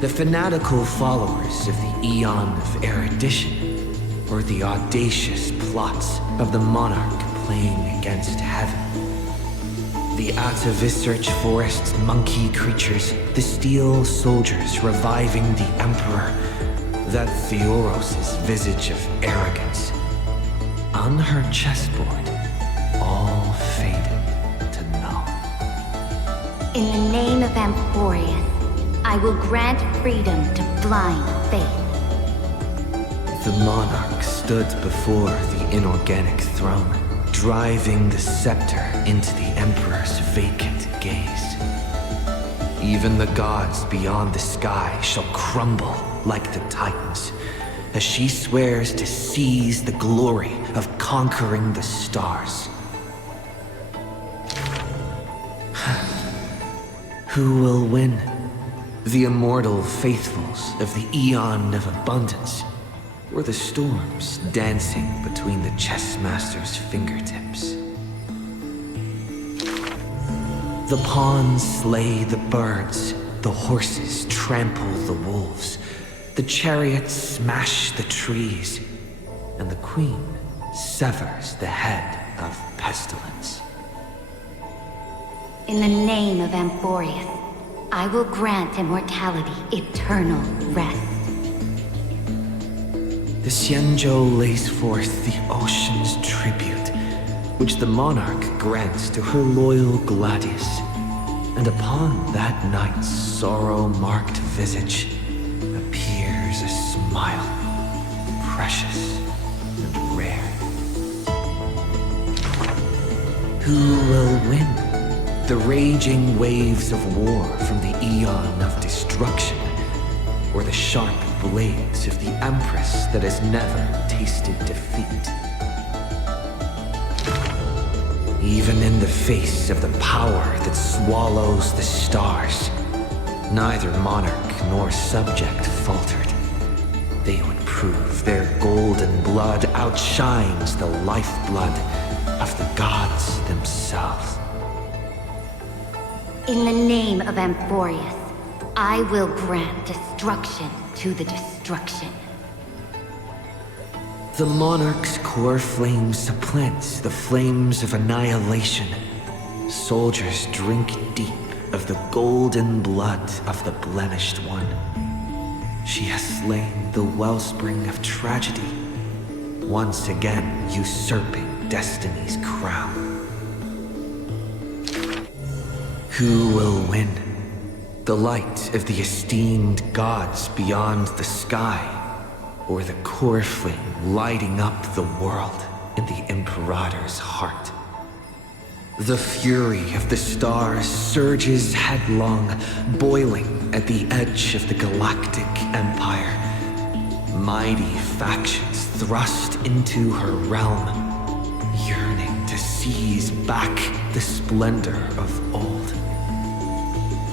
The fanatical followers of the Eon of Erudition, or the audacious plots of the monarch playing against heaven. The Atavissearch Forest's monkey creatures, the steel soldiers reviving the Emperor, that Theoros' visage of arrogance. On her chessboard, all faded to null. In the name of Amphorius, I will grant freedom to blind faith. The monarch stood before the inorganic throne, driving the scepter into the Emperor's vacant gaze. Even the gods beyond the sky shall crumble like the Titans, as she swears to seize the glory of conquering the stars. Who will win? The immortal faithfuls of the Eon of Abundance, or the storms dancing between the chessmaster's fingertips? The pawns slay the birds, the horses trample the wolves, the chariots smash the trees, and the queen severs the head of pestilence. In the name of Amphorius, I will grant immortality eternal rest. The Xianzhou lays forth the ocean's tribute, which the monarch grants to her loyal Gladius. And upon that night's sorrow-marked visage appears a smile, precious and rare. Who will win? The raging waves of war from the Eon of Destruction, or the sharp blades of the Empress that has never tasted defeat? Even in the face of the power that swallows the stars, neither monarch nor subject faltered. They would prove their golden blood outshines the lifeblood of the gods themselves. In the name of Amphorius, I will grant destruction to the destruction. The monarch's core flame supplants the flames of annihilation. Soldiers drink deep of the golden blood of the blemished one. She has slain the wellspring of tragedy, once again usurping destiny's crown. Who will win? The light of the esteemed gods beyond the sky, or the core flame lighting up the world in the Imperator's heart? The fury of the stars surges headlong, boiling at the edge of the galactic empire. Mighty factions thrust into her realm, yearning to seize back the splendor of old.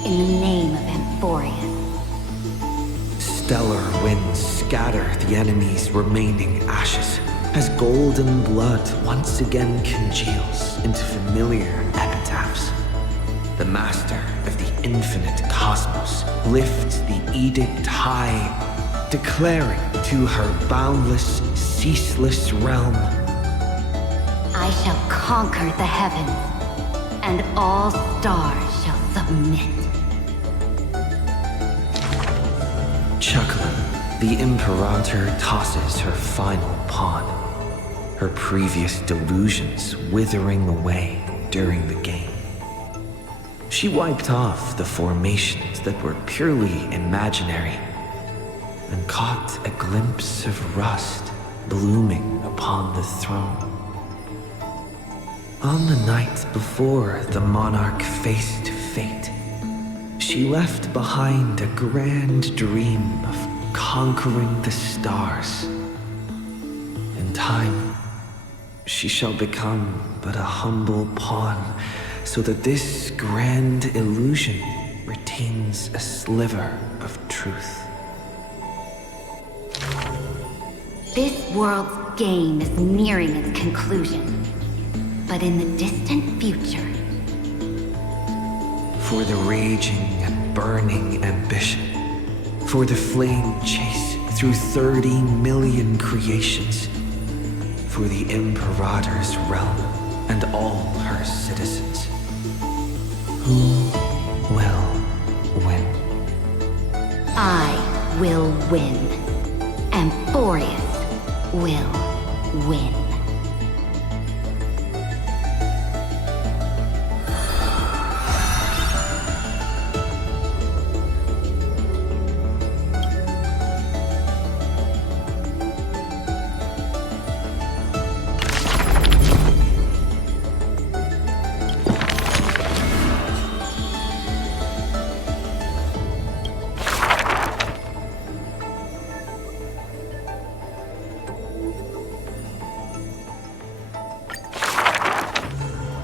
In the name of Amphorius. Stellar winds scatter the enemy's remaining ashes, as golden blood once again congeals into familiar epitaphs. The master of the infinite cosmos lifts the edict high, declaring to her boundless, ceaseless realm, I shall conquer the heavens, and all stars shall submit. Chuckling, the Imperator tosses her final pawn, her previous delusions withering away during the game. She wiped off the formations that were purely imaginary and caught a glimpse of rust blooming upon the throne. On the night before the monarch faced fate, she left behind a grand dream of conquering the stars. In time, she shall become but a humble pawn, so that this grand illusion retains a sliver of truth. This world's game is nearing its conclusion, but in the distant future, For the raging and burning ambition, For the flame chase through 30 million creations. For the Imperator's realm and all her citizens. Who will win? I will win. Amphorius will win.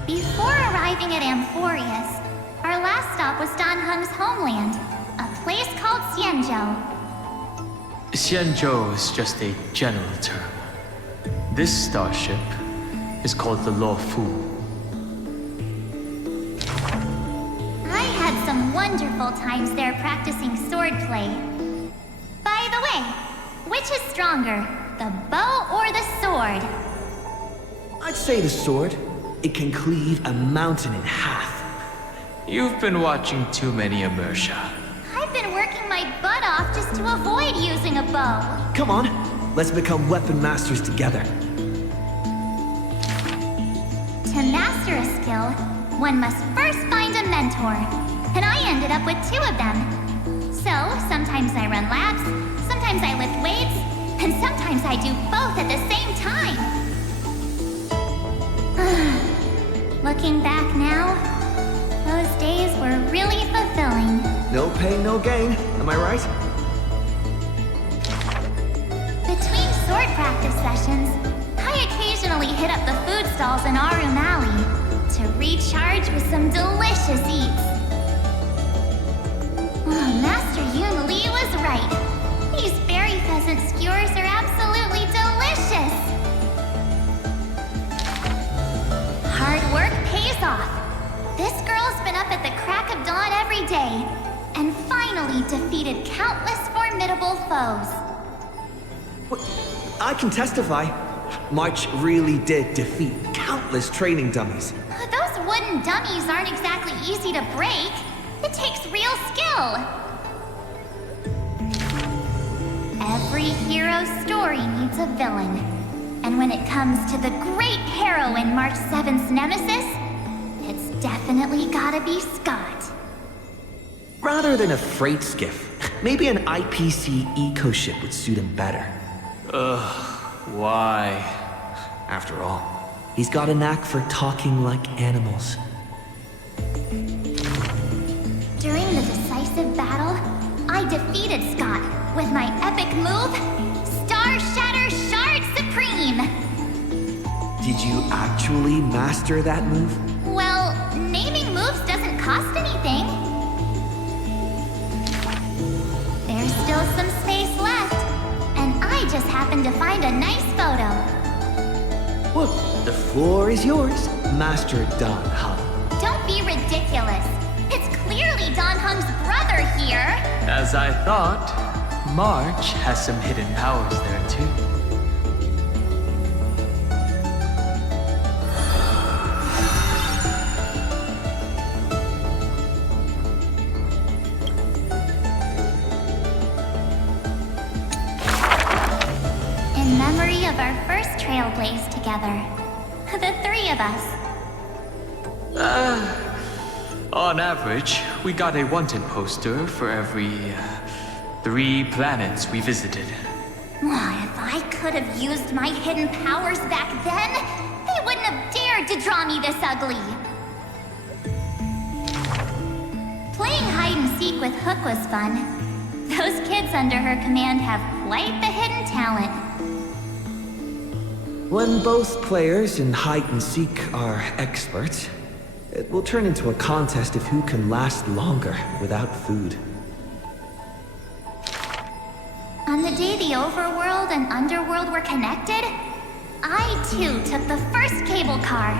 Before arriving at Amphorius, our last stop was Dan Heng's homeland, a place called Xianzhou. Xianzhou is just a general term. This starship is called the Lo Fu. I had some wonderful times there practicing swordplay. By the way, which is stronger, the bow or the sword? I'd say the sword. It can cleave a mountain in half. You've been watching too many Immersia. I've been working my butt off just to avoid using a bow. Come on, let's become weapon masters together. To master a skill, one must first find a mentor. And I ended up with 2 of them. So, sometimes I run laps, sometimes I lift weights, and sometimes I do both at the same time. Looking back now, those days were really fulfilling. No pain, no gain. Am I right? Between sword practice sessions, I occasionally hit up the food stalls in Arum Alley to recharge with some delicious eats. Master Yun Li was right. These berry pheasant skewers are absolutely delicious. Hard work pays off. This girl's been up at the crack of dawn every day, and finally defeated countless formidable foes. I can testify. March really did defeat countless training dummies. Those wooden dummies aren't exactly easy to break. It takes real skill. Every hero's story needs a villain. And when it comes to the great heroine March 7th's nemesis, it's definitely gotta be Scott. Rather than a freight skiff, maybe an IPC eco-ship would suit him better. Why? After all, he's got a knack for talking like animals. During the decisive battle, I defeated Scott with my epic move, Star Shatter Shard Supreme! Did you actually master that move? Well, naming moves doesn't cost anything. There's still some space left, and I just happened to find a nice photo. Well, the floor is yours, Master Dan Heng. Don't be ridiculous. It's clearly Dan Heng's brother here. As I thought, March has some hidden powers there too. In memory of our first trailblaze together. The 3 of us. On average, we got a wanted poster for every 3 planets we visited. If I could have used my hidden powers back then, they wouldn't have dared to draw me this ugly. Playing hide and seek with Hook was fun. Those kids under her command have quite the hidden talent. When both players in hide and seek are experts, it will turn into a contest of who can last longer without food. On the day the overworld and underworld were connected, I too took the first cable car.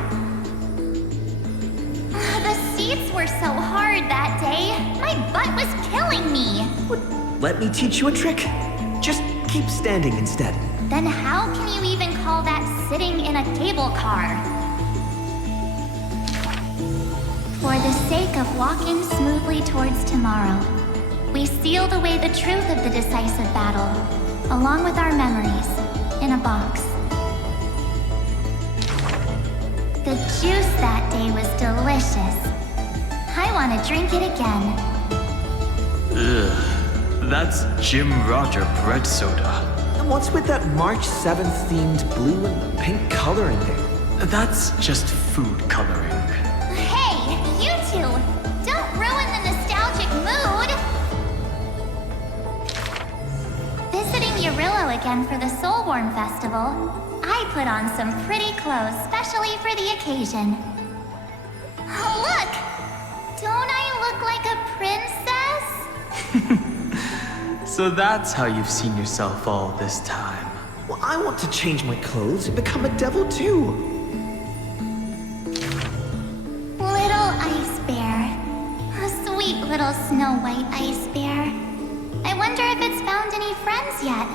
The seats were so hard that day, my butt was killing me. let me teach you a trick. Just keep standing instead. Then how can you even call that sitting in a cable car? For the sake of walking smoothly towards tomorrow, we sealed away the truth of the decisive battle, along with our memories, in a box. The juice that day was delicious. I want to drink it again. Ugh, that's Jim Roger bread soda. And what's with that March 7th themed blue and pink color in there? That's just food coloring. Hey, you two! Don't ruin the nostalgic mood! Visiting Urillo again for the Soulborn Festival, I put on some pretty clothes specially for the occasion. Oh, look! Don't I look like a princess? So that's how you've seen yourself all this time. Well, I want to change my clothes and become a devil too. Little ice bear. A sweet little Snow White ice bear. I wonder if it's found any friends yet.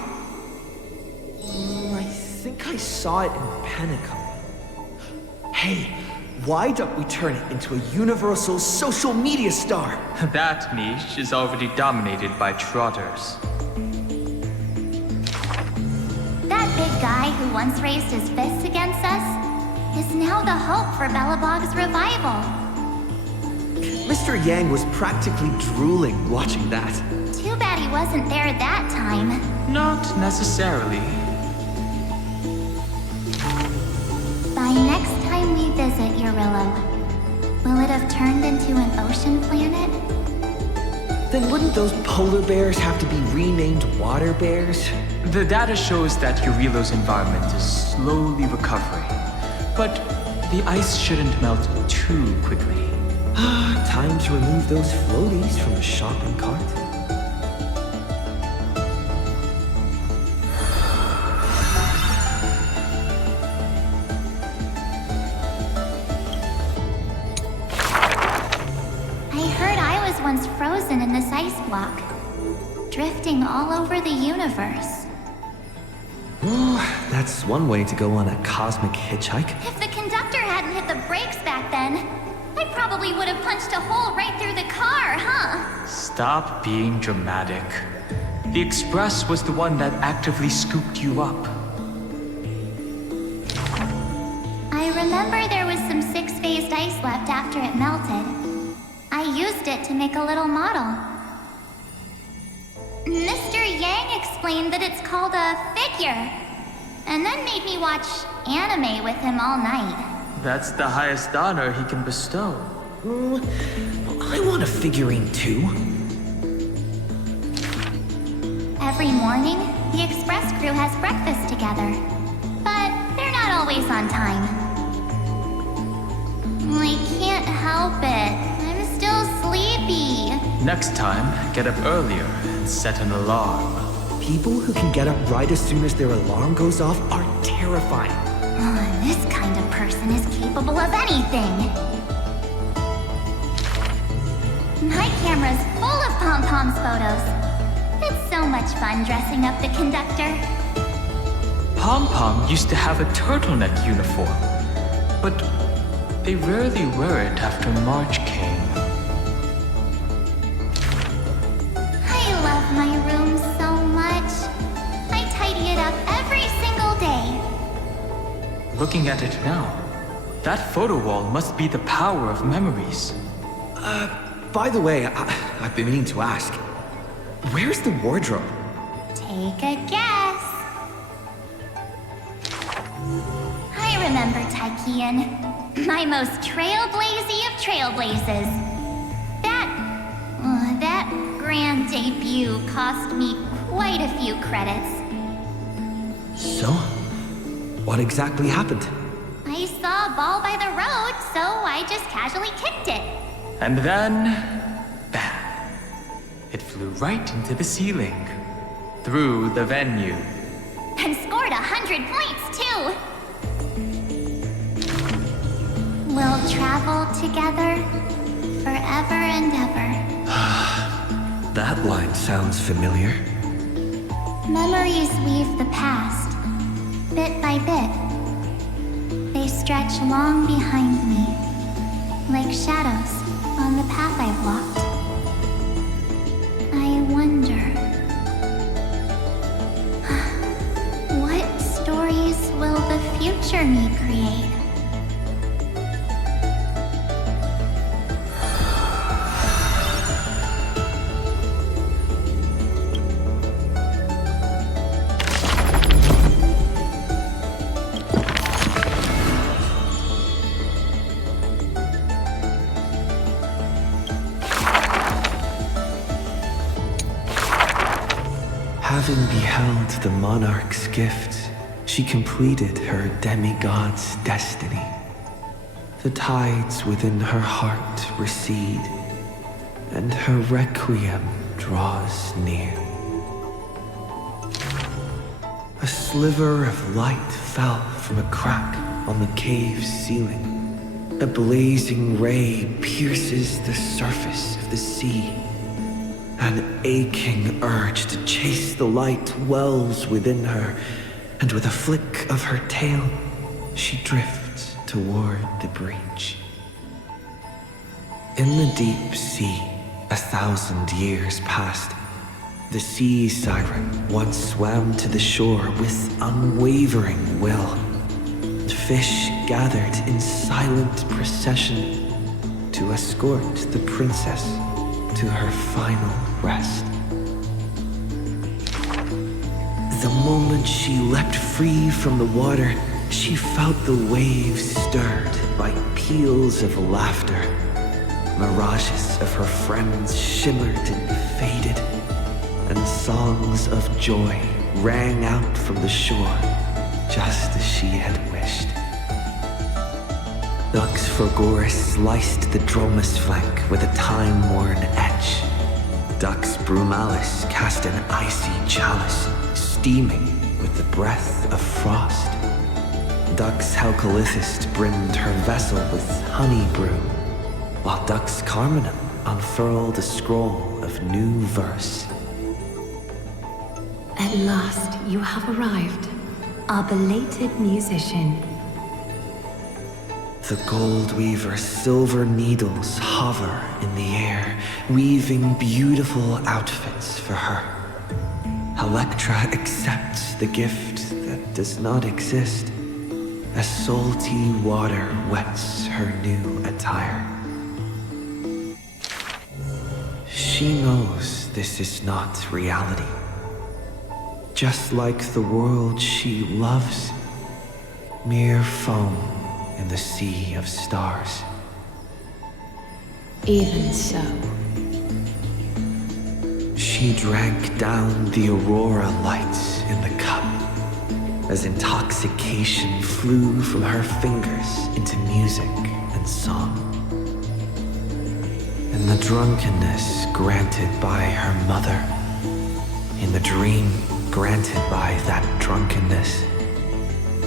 I think I saw it in Panicum. Hey, why don't we turn it into a universal social media star? That niche is already dominated by trotters. That big guy who once raised his fists against us is now the hope for Belobog's revival. Mr. Yang was practically drooling watching that. Too bad he wasn't there that time. Not necessarily. By next time we visit Urillo, will it have turned into an ocean planet? Then wouldn't those polar bears have to be renamed water bears? The data shows that Urillo's environment is slowly recovering, but the ice shouldn't melt too quickly. Time to remove those floaties from the shopping cart. Once frozen in this ice block, drifting all over the universe. Well, that's one way to go on a cosmic hitchhike. If the conductor hadn't hit the brakes back then, I probably would have punched a hole right through the car, huh? Stop being dramatic. The Express was the one that actively scooped you up. I remember there was some six-phased ice left after it melted. I used it to make a little model. Mr. Yang explained that it's called a figure, and then made me watch anime with him all night. That's the highest honor he can bestow. I want a figurine too. Every morning, the Express crew has breakfast together, but they're not always on time. I can't help it. Still sleepy. Next time, get up earlier and set an alarm. People who can get up right as soon as their alarm goes off are terrifying. This kind of person is capable of anything. My camera's full of Pom-Pom's photos. It's so much fun dressing up the conductor. Pom-Pom used to have a turtleneck uniform, but they rarely wear it after March came. My room so much. I tidy it up every single day. Looking at it now, that photo wall must be the power of memories. By the way, I've been meaning to ask. Where's the wardrobe? Take a guess. I remember Taikian, my most trailblazy of trailblazes. That grand debut cost me quite a few credits. So, what exactly happened? I saw a ball by the road, so I just casually kicked it. And then, bam! It flew right into the ceiling, through the venue. And scored 100 points, too! We'll travel together, forever and ever. That line sounds familiar. Memories weave the past, bit by bit. They stretch long behind me, like shadows on the path I've walked. I wonder, what stories will the future me create? Having beheld the monarch's gift, she completed her demigod's destiny. The tides within her heart recede, and her requiem draws near. A sliver of light fell from a crack on the cave's ceiling. A blazing ray pierces the surface of the sea. An aching urge to chase the light wells within her, and with a flick of her tail, she drifts toward the breach. In the deep sea, 1,000 years passed. The sea siren once swam to the shore with unwavering will. Fish gathered in silent procession to escort the princess to her final rest. The moment she leapt free from the water, she felt the waves stirred by peals of laughter. Mirages of her friends shimmered and faded, and songs of joy rang out from the shore, just as she had wished. Dux Forgoris sliced the Dromus flank with a time-worn edge. Dux Brumalis cast an icy chalice, steaming with the breath of frost. Dux Helcolithist brimmed her vessel with honey brew, while Dux Carminum unfurled a scroll of new verse. At last you have arrived, our belated musician. The gold weaver's silver needles hover in the air, weaving beautiful outfits for her. Electra accepts the gift that does not exist, as salty water wets her new attire. She knows this is not reality. Just like the world she loves, mere foam in the sea of stars. Even so. She drank down the aurora lights in the cup, as intoxication flew from her fingers into music and song. In the drunkenness granted by her mother, in the dream granted by that drunkenness,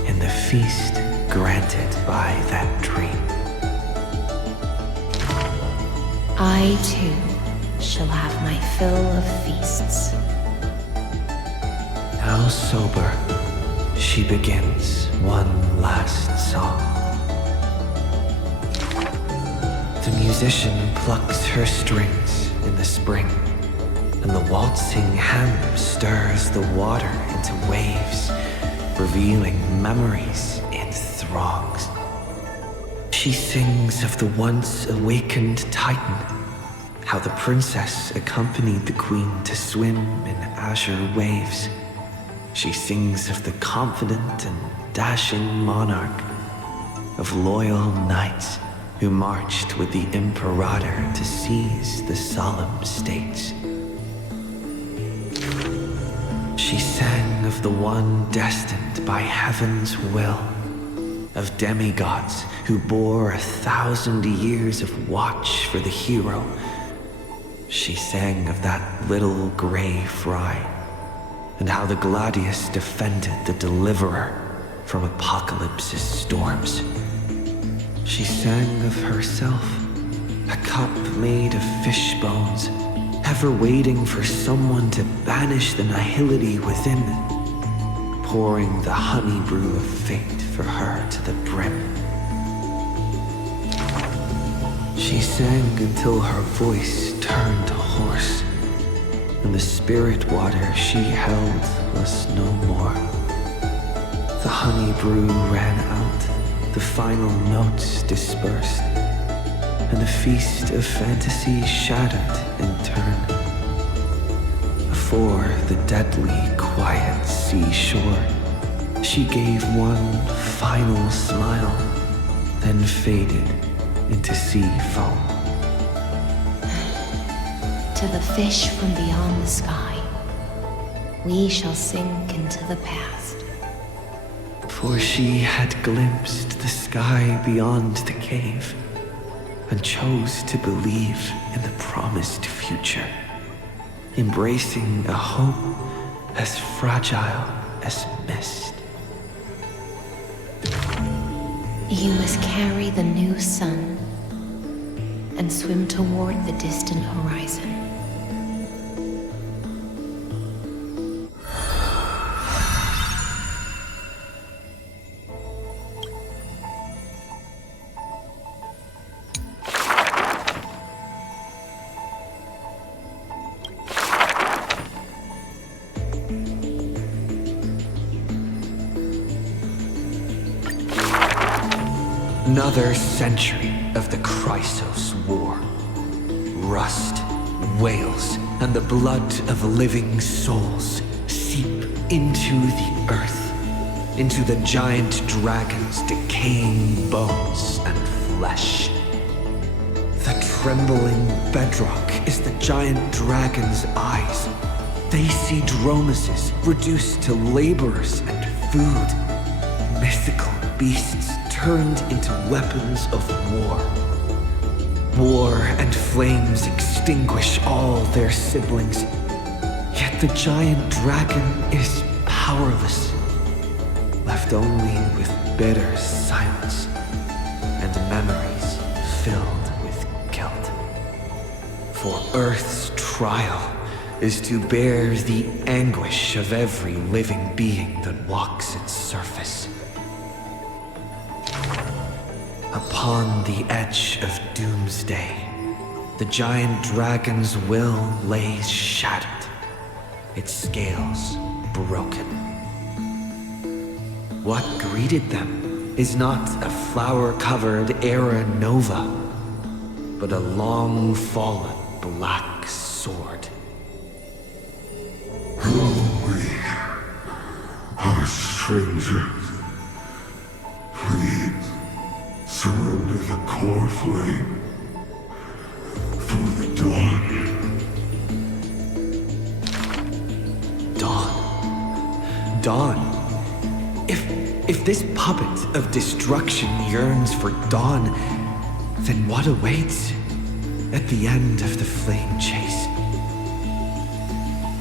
in the feast granted by that dream. I too shall have my fill of feasts. Now sober, she begins one last song. The musician plucks her strings in the spring, and the waltzing ham stirs the water into waves, revealing memories in throngs. She sings of the once awakened Titan, how the princess accompanied the queen to swim in azure waves. She sings of the confident and dashing monarch, of loyal knights who marched with the imperator to seize the solemn states. She sang of the one destined by heaven's will, of demigods who bore 1,000 years of watch for the hero. She sang of that little gray fry, and how the Gladius defended the deliverer from apocalypse's storms. She sang of herself, a cup made of fish bones, ever waiting for someone to banish the nihility within, pouring the honey brew of fate for her to the brim. She sang until her voice turned hoarse, and the spirit water she held was no more. The honey brew ran out, the final notes dispersed, and the feast of fantasy shattered in turn. Before the deadly quiet seashore, she gave one final smile, then faded into sea foam. To the fish from beyond the sky, we shall sink into the past. For she had glimpsed the sky beyond the cave, and chose to believe in the promised future, embracing a hope as fragile as mist. You must carry the new sun and swim toward the distant horizon. Another century of the Chrysos War. Rust, wails, and the blood of living souls seep into the earth, into the giant dragon's decaying bones and flesh. The trembling bedrock is the giant dragon's eyes. They see dromuses reduced to laborers and food, mythical beasts turned into weapons of war. War and flames extinguish all their siblings, yet the giant dragon is powerless, left only with bitter silence and memories filled with guilt. For Earth's trial is to bear the anguish of every living being that walks its surface. Upon the edge of doomsday, the giant dragon's will lays shattered, its scales broken. What greeted them is not a flower-covered era nova, but a long-fallen black sword. We are strangers. Please surrender the core flame for the dawn. Dawn? If this puppet of destruction yearns for dawn, then what awaits at the end of the flame chase?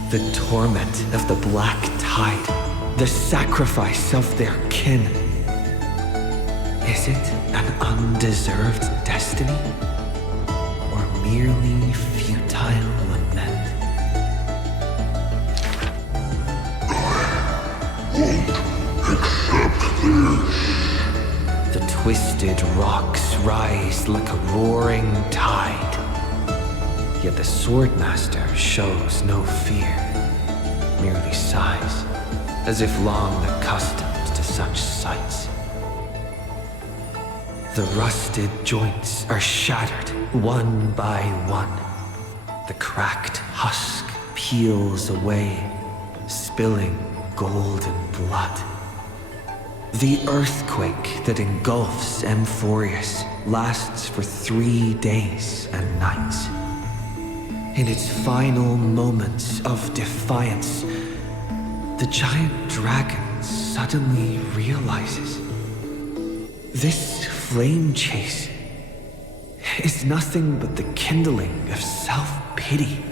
The torment of the black tide, the sacrifice of their kin. Is it an undeserved destiny? Or merely futile lament? Accept this. The twisted rocks rise like a roaring tide. Yet the Swordmaster shows no fear, merely sighs, as if long accustomed to such sights. The rusted joints are shattered one by one. The cracked husk peels away, spilling golden blood. The earthquake that engulfs Amphorius lasts for 3 days and nights. In its final moments of defiance, the giant dragon suddenly realizes this flame chase is nothing but the kindling of self-pity,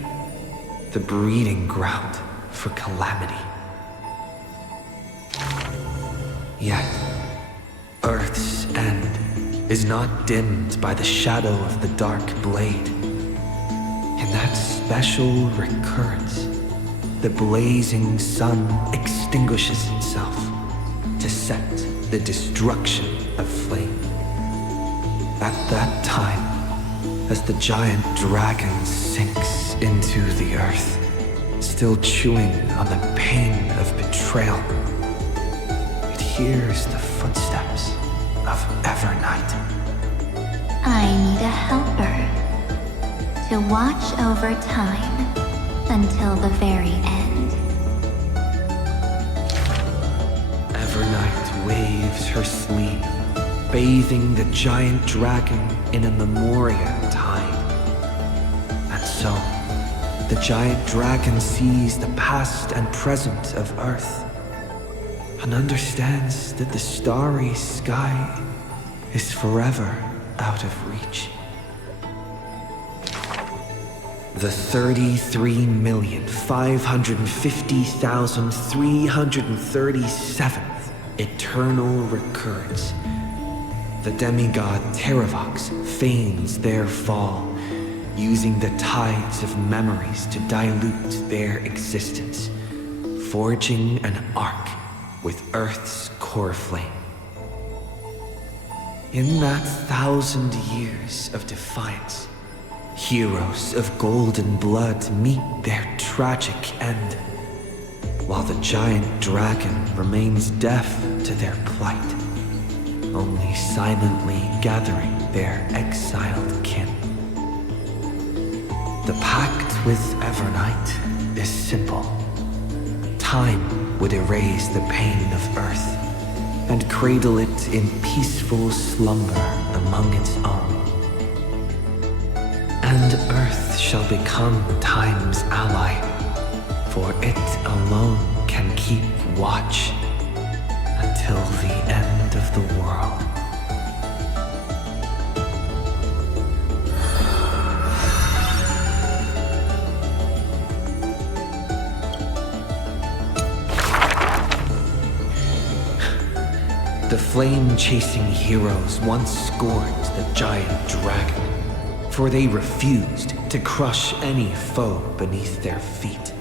the breeding ground for calamity. Yet, Earth's end is not dimmed by the shadow of the dark blade. In that special recurrence, the blazing sun extinguishes itself to set the destruction of flame. At that time, as the giant dragon sinks into the earth, still chewing on the pain of betrayal, it hears the footsteps of Evernight. I need a helper to watch over time until the very end. Evernight waves her sleeve, bathing the giant dragon in a memoria tide. And so, the giant dragon sees the past and present of Earth, and understands that the starry sky is forever out of reach. The 33,550,337th eternal recurrence. The demigod Terravox feigns their fall, using the tides of memories to dilute their existence, forging an arc with Earth's core flame. In that 1,000 years of defiance, heroes of golden blood meet their tragic end, while the giant dragon remains deaf to their plight, only silently gathering their exiled kin. The pact with Evernight is simple. Time would erase the pain of Earth and cradle it in peaceful slumber among its own. And Earth shall become Time's ally, for it alone can keep watch until the end of the world. The flame-chasing heroes once scorned the giant dragon, for they refused to crush any foe beneath their feet.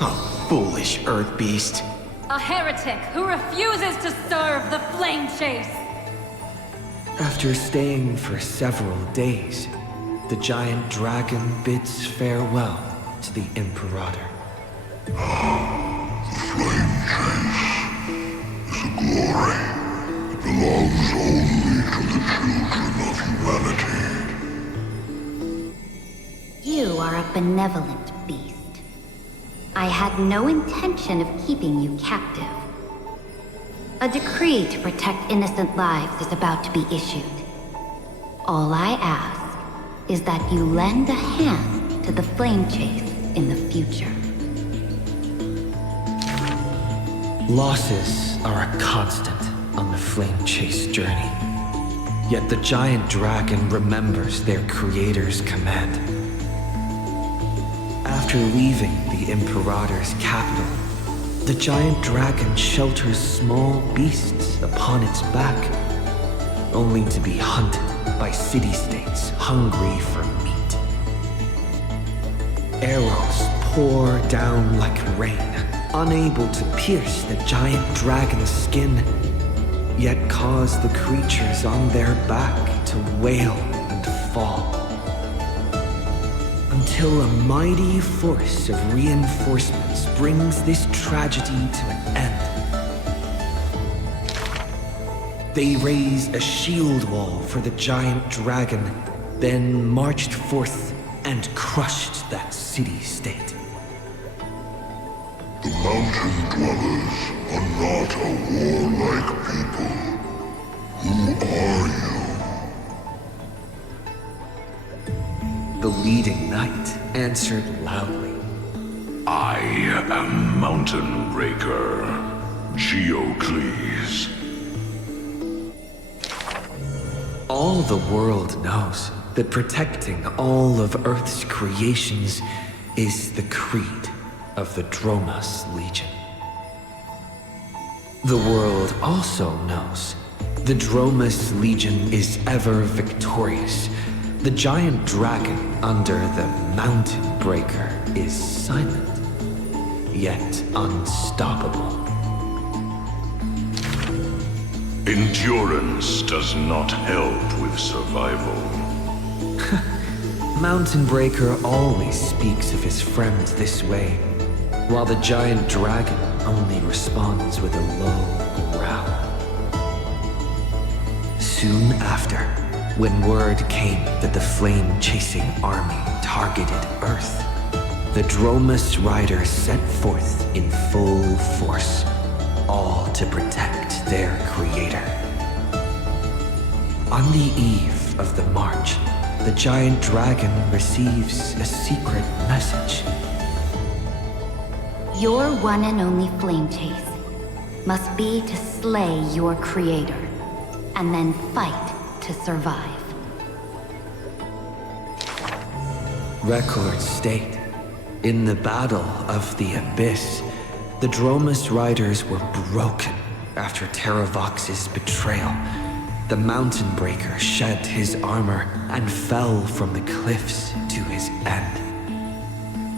Oh, foolish earth beast. A heretic who refuses to serve the flame chase! After staying for several days, the giant dragon bids farewell to the Imperator. The flame chase is a glory that belongs only to the children of humanity. You are a benevolent beast. I had no intention of keeping you captive. A decree to protect innocent lives is about to be issued. All I ask is that you lend a hand to the flame chase in the future. Losses are a constant on the flame chase journey. Yet the giant dragon remembers their creator's command. After leaving the Imperator's capital, the giant dragon shelters small beasts upon its back, only to be hunted by city-states hungry for meat. Arrows pour down like rain, unable to pierce the giant dragon's skin, yet cause the creatures on their back to wail and fall. Until a mighty force of reinforcements brings this tragedy to an end. They raised a shield wall for the giant dragon, then marched forth and crushed that city-state. The mountain dwellers are not a warlike people. Who are you? The leading knight answered loudly. I am Mountain Breaker, Geocles. All the world knows that protecting all of Earth's creations is the creed of the Dromas Legion. The world also knows the Dromas Legion is ever victorious, The giant dragon under the mountain breaker is silent, yet unstoppable. Endurance does not help with survival. Mountain Breaker always speaks of his friends this way, while the giant dragon only responds with a low growl. Soon after, when word came that the flame-chasing army targeted Earth, the Dromus riders set forth in full force, all to protect their creator. On the eve of the march, the giant dragon receives a secret message. Your one and only flame chase must be to slay your creator, and then fight to survive. Records state, in the Battle of the Abyss, the Dromus riders were broken after Terravox's betrayal. The Mountain Breaker shed his armor and fell from the cliffs to his end.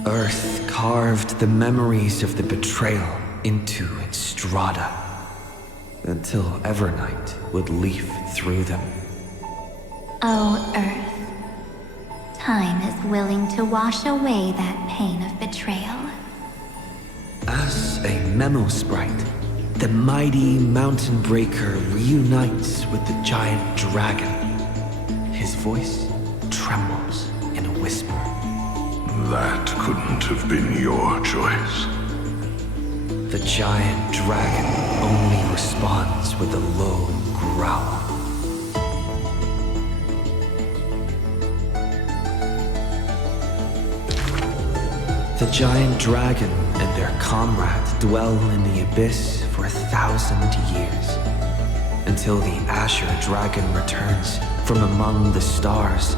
Earth carved the memories of the betrayal into its strata, until Evernight would leaf through them. Oh, Earth. Time is willing to wash away that pain of betrayal. As a memo sprite, the mighty Mountain Breaker reunites with the giant dragon. His voice trembles in a whisper. That couldn't have been your choice. The giant dragon only responds with a low growl. The giant dragon and their comrade dwell in the abyss for 1,000 years, until the Azure Dragon returns from among the stars,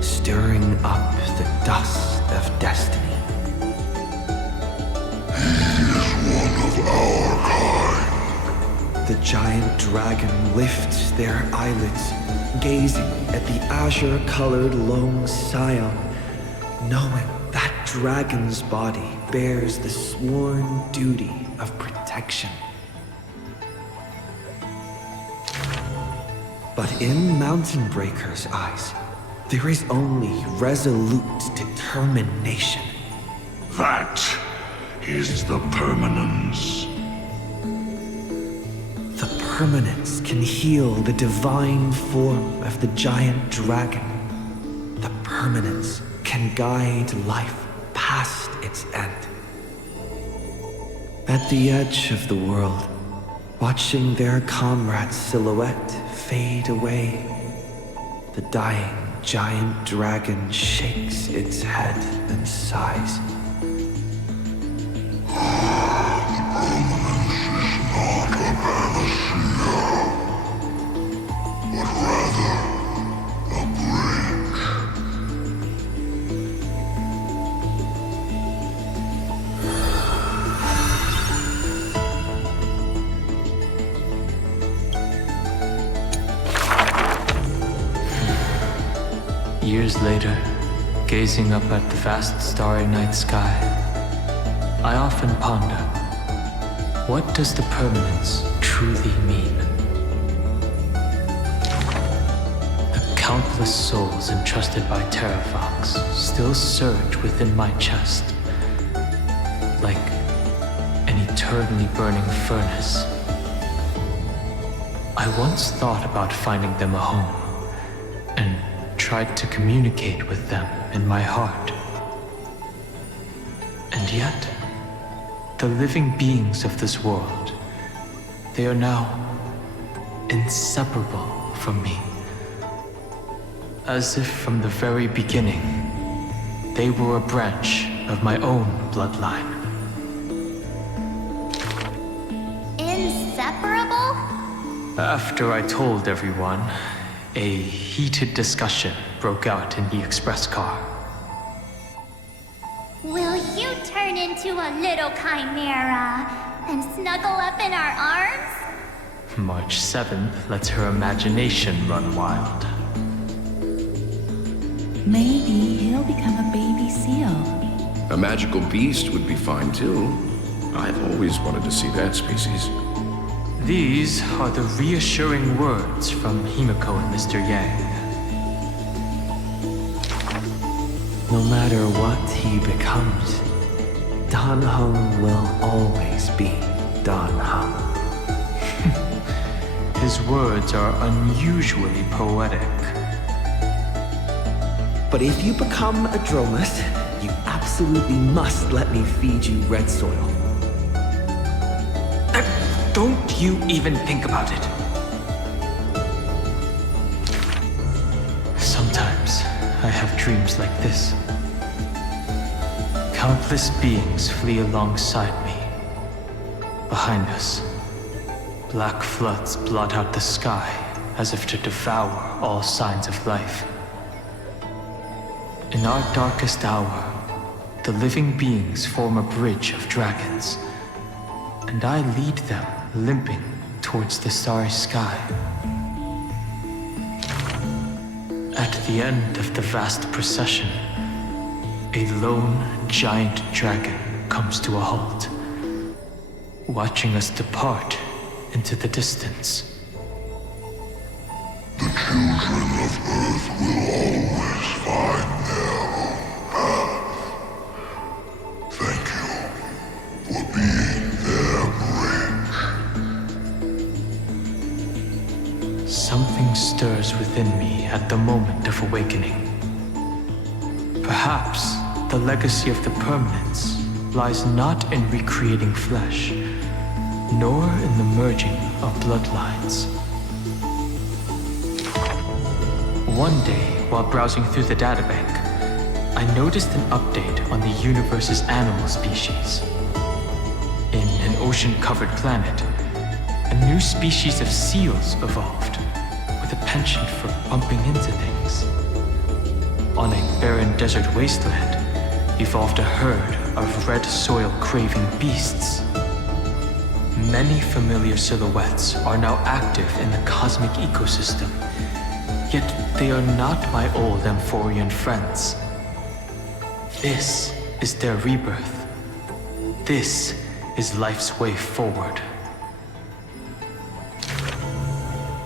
stirring up the dust of destiny. One of our kind. The giant dragon lifts their eyelids, gazing at the azure-colored lone scion, knowing that dragon's body bears the sworn duty of protection. But in Mountain Breaker's eyes, there is only resolute determination. That is the permanence. The permanence can heal the divine form of the giant dragon. The permanence can guide life past its end. At the edge of the world, watching their comrade's silhouette fade away, the dying giant dragon shakes its head and sighs. Years later, gazing up at the vast starry night sky, I often ponder, what does the permanence truly mean? The countless souls entrusted by Terravox still surge within my chest, like an eternally burning furnace. I once thought about finding them a home, and tried to communicate with them in my heart. And yet, the living beings of this world, they are now inseparable from me. As if from the very beginning, they were a branch of my own bloodline. Inseparable? After I told everyone, a heated discussion broke out in the express car. Will you turn into a little chimera and snuggle up in our arms? March 7th lets her imagination run wild. Maybe he'll become a baby seal. A magical beast would be fine too. I've always wanted to see that species. These are the reassuring words from Himiko and Mr. Yang. No matter what he becomes, Dan Heng will always be Dan Heng. His words are unusually poetic. But if you become a Dromus, you absolutely must let me feed you red soil. Don't you even think about it. Sometimes I have dreams like this. Countless beings flee alongside me. Behind us, black floods blot out the sky as if to devour all signs of life. In our darkest hour, the living beings form a bridge of dragons, and I lead them limping towards the starry sky. At the end of the vast procession, a lone giant dragon comes to a halt, watching us depart into the distance. The children of Earth will always find their own path. Thank you for being their bridge. Something stirs within me at the moment of awakening. Perhaps the legacy of the permanence lies not in recreating flesh, nor in the merging of bloodlines. One day, while browsing through the databank, I noticed an update on the universe's animal species. In an ocean-covered planet, a new species of seals evolved, with a penchant for bumping into things. On a barren desert wasteland, evolved a herd of red soil-craving beasts. Many familiar silhouettes are now active in the cosmic ecosystem, yet they are not my old Amphorian friends. This is their rebirth. This is life's way forward.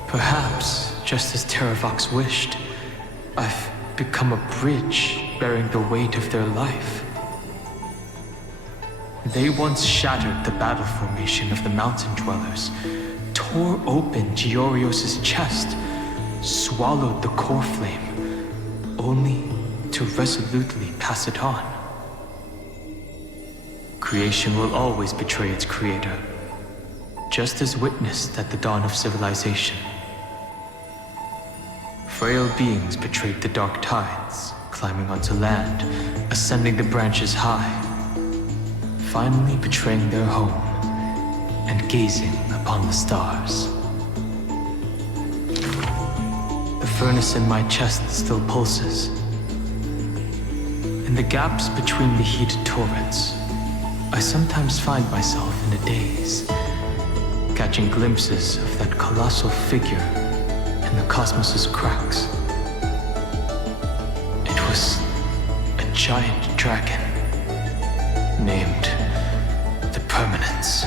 Perhaps, just as Terravox wished, I've become a bridge bearing the weight of their life. They once shattered the battle formation of the mountain dwellers, tore open Giorios' chest, swallowed the core flame, only to resolutely pass it on. Creation will always betray its creator, just as witnessed at the dawn of civilization. Frail beings betrayed the dark tides, climbing onto land, ascending the branches high, finally betraying their home and gazing upon the stars. The furnace in my chest still pulses. In the gaps between the heated torrents, I sometimes find myself in a daze, catching glimpses of that colossal figure in the cosmos's cracks. It was a giant dragon named the Permanence.